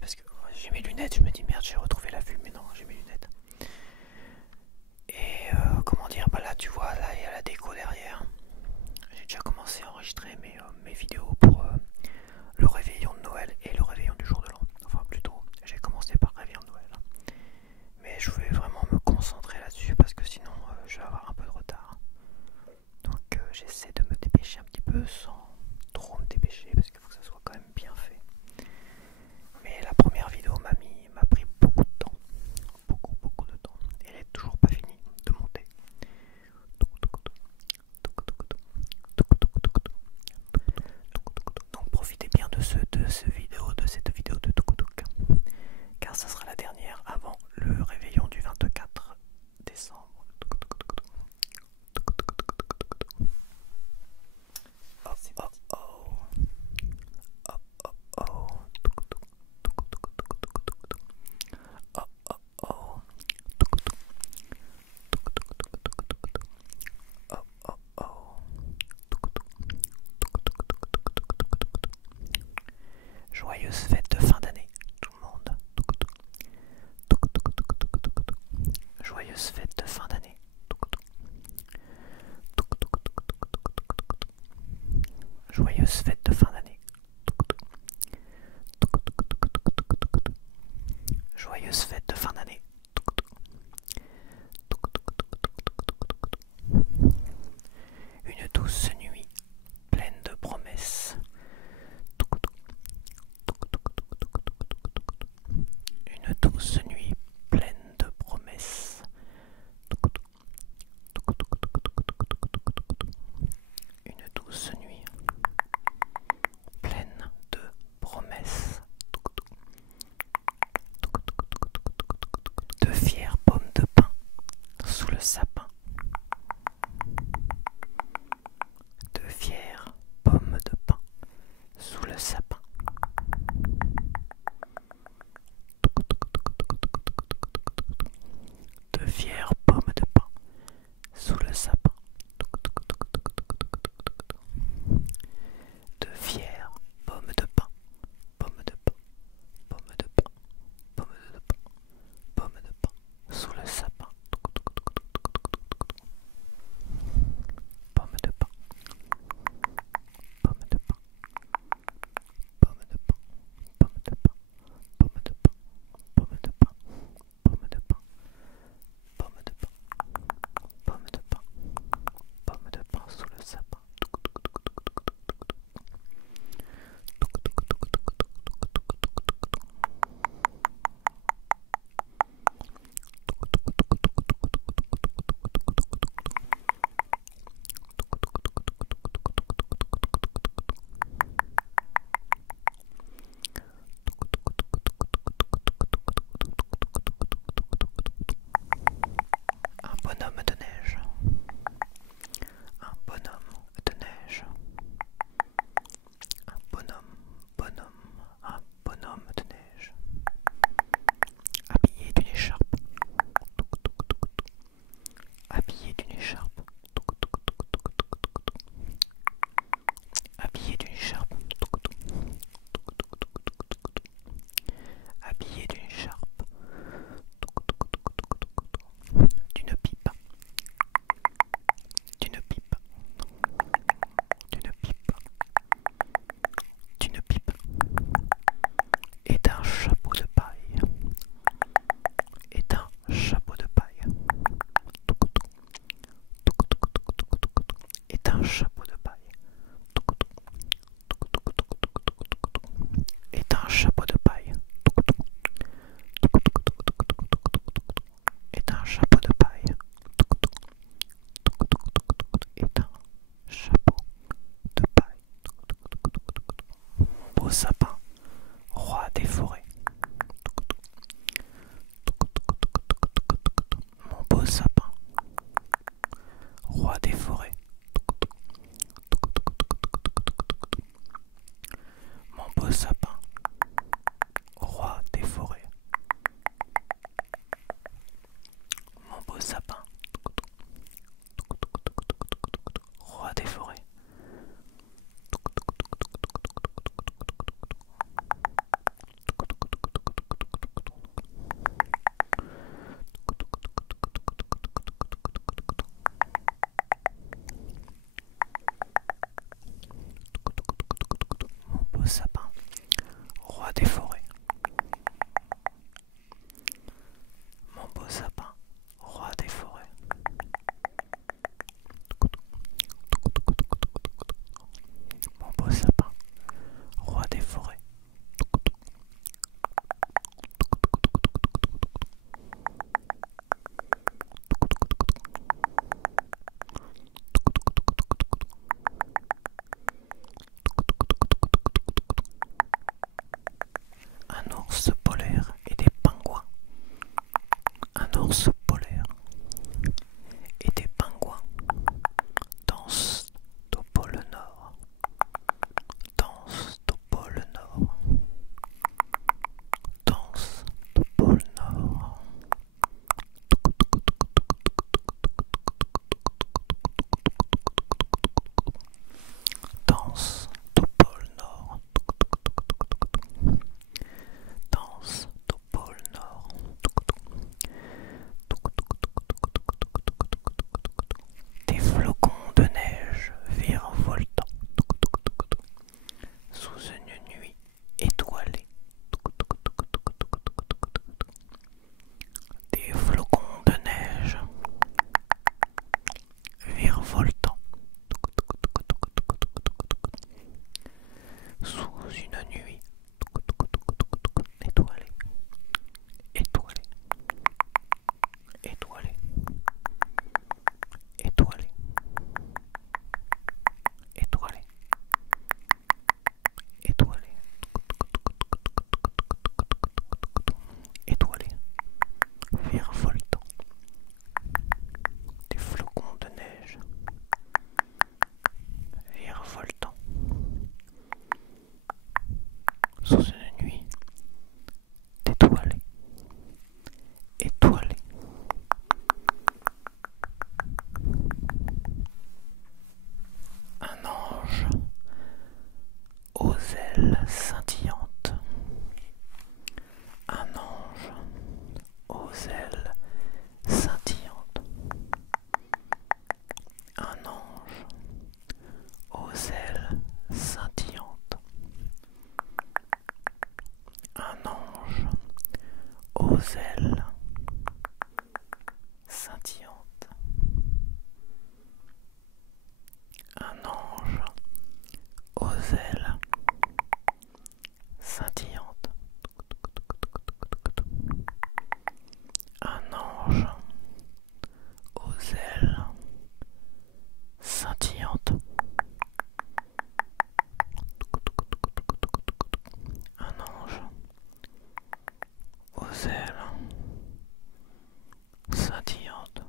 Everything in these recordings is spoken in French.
parce que j'ai mes lunettes, je me dis merde, j'ai retrouvé la vue, mais non, j'ai mes lunettes. Et comment dire, bah là tu vois, là il y a la déco derrière. J'ai déjà commencé à enregistrer mes vidéos pour le réveillon de Noël et le réveillon du jour de l'an. Enfin plutôt, j'ai commencé par le réveillon de Noël. Mais je voulais vraiment me concentrer là-dessus parce que sinon je vais avoir un peu de retard. Donc j'essaie de me dépêcher un petit peu sans trop me dépêcher parce qu'il faut que ça soit quand même bien fait. Mais la première vidéo m'a pris beaucoup de temps. Beaucoup de temps. Et elle est toujours pas finie de monter. Donc profitez bien de cette vidéo de Toukoudok, car ça sera la dernière avant le réveillon du 24 décembre. Oh, oh, oh. Oh, oh, oh. Oh, oh, oh. Oh, oh, oh. Joyeuse fête de fin d'année, tout le monde. Joyeuse fête de fin d'année. Joyeuse fête de fin d'année. Joyeuse fête de fin d'année. Une douce nuit pleine de promesses. Une douce nuit pleine de promesses. Une douce nuit pleine de promesses. De fières pommes de pin sous le sapin. De fières pommes de pin sous le sapin. De fières pommes de pin sous le sapin. De fières pommes de pin, pommes de pin, pommes de pin, pommes de pin, pommes de pin sous le sapin. Pommes de pin, pommes de pin, pommes de pin, pommes de pin, pommes de pin, pommes de pin, pommes de pin, pommes de pin, pommes de pin, pommes de pin sous le sapin. Un bonhomme de neige. Un bonhomme de neige. Un bonhomme de neige. Habillé d'une écharpe. Habillé d'une écharpe. Habillé d'une écharpe. Habillé d'une écharpe. D'une pipe. D'une pipe. D'une pipe. D'une pipe. Et d'un chapeau de paille. Et d'un chapeau de paille. Et d'un chapeau de paille. Et un chapeau de paille. Et un chapeau de paille. Et un chapeau de paille. Beau sapin, roi des forêts. Mon beau sapin, roi des forêts. Mon beau sapin, roi des forêts. Mon beau sapin, roi des forêts. un ange aux ailes scintillantes, un ange aux ailes scintillantes, un ange aux ailes scintillantes, un ange aux ailes scintillante,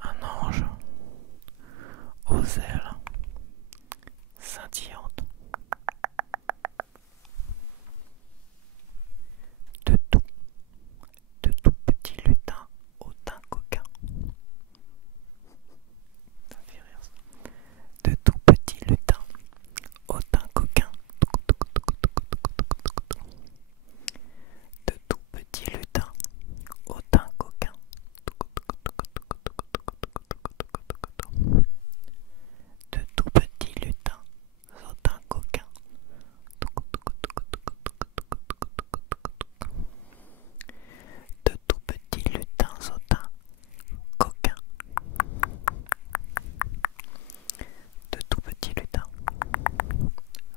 un ange aux ailes scintillantes, de tout petits lutins au teint coquin. Ça fait rire ça. De tout petits lutins au teint coquin. De tout petits lutins au teint coquin. De tout petits lutins au teint coquin. De tout petits lutins au teint coquin. De tout petits lutins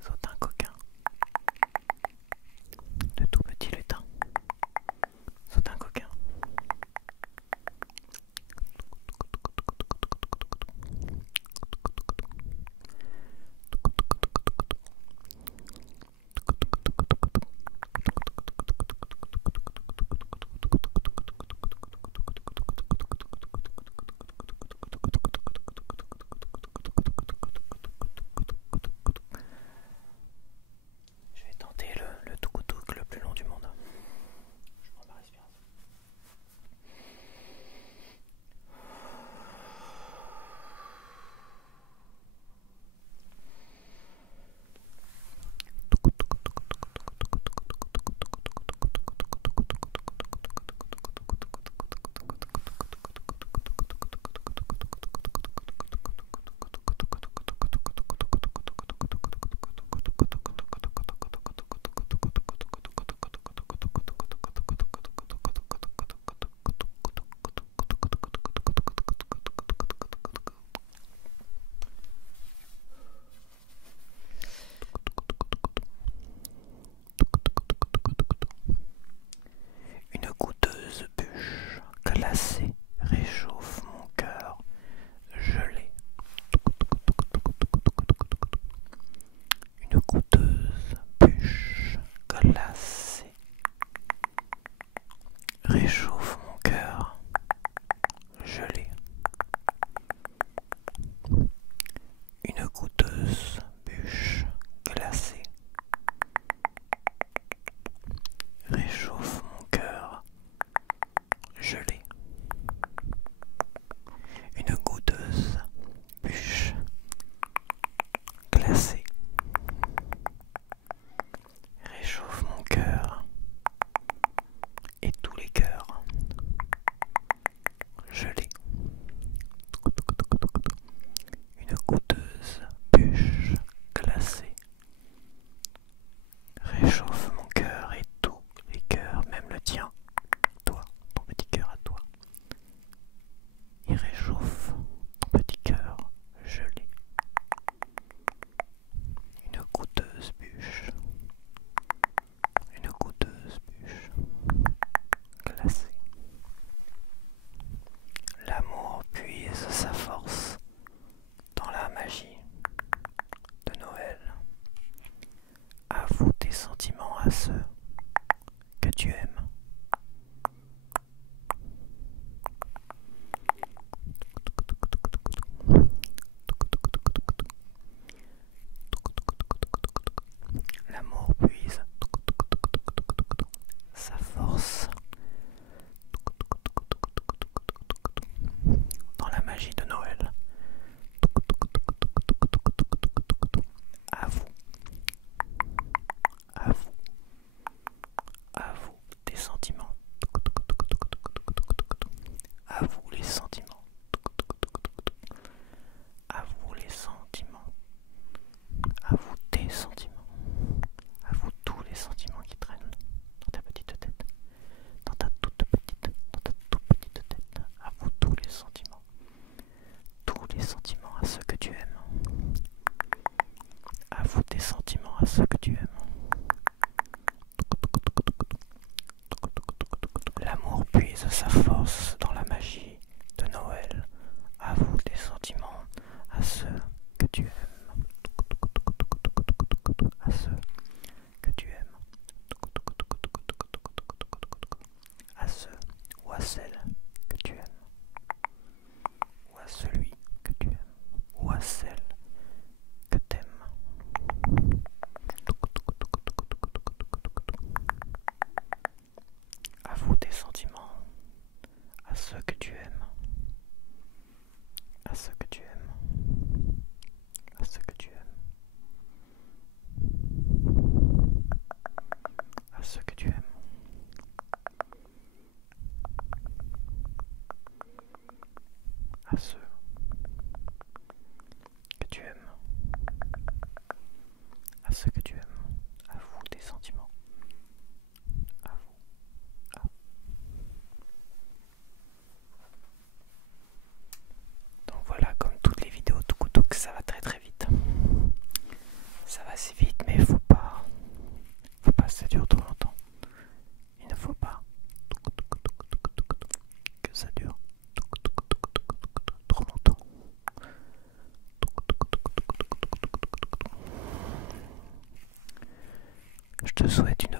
au teint coquin. De tout petits lutins au teint coquin. Je vais tenter le tuk-tuk le plus long du monde. Je prends ma respiration. Une goûteuse bûche glacée réchauffe mon cœur gelé. Une goûteuse bûche glacée réchauffe mon cœur gelé. Une goûteuse bûche glacée réchauffe mon cœur gelé. Une goûteuse bûche glacée réchauffe mon cœur et tous les cœurs gelés. Une goûteuse bûche glacée réchauffe mon cœur et tous les cœurs, même le tien, toi, ton petit cœur à toi. Il réchauffe ton petit cœur gelé. Une goûteuse bûche. Une goûteuse bûche glacée. L'amour puise sa force dans la magie de Noël. Avoue tes sentiments à ceux que tu aimes. L'amour puise sa force dans la magie de Noël. Avoue sa force dans la magie de Noël. Avoue tes sentiments à ceux que tu aimes. À ceux que tu aimes. À ceux ou à celle que tu aimes. Ou à celui que tu aimes. Ou à celle que t'aimes. Avoue tes sentiments à ceux que tu aimes. À ceux que tu aimes. À ceux que tu aimes. À ceux que tu aimes. À ceux que tu aimes. À ceux que tu aimes. Avoue tes sentiments. Avoue. Donc voilà, comme toutes les vidéos que ça va très très vite. Ça va si vite, mais faut pas que ça dure trop longtemps. Il ne faut pas que ça dure trop longtemps. Je te souhaite une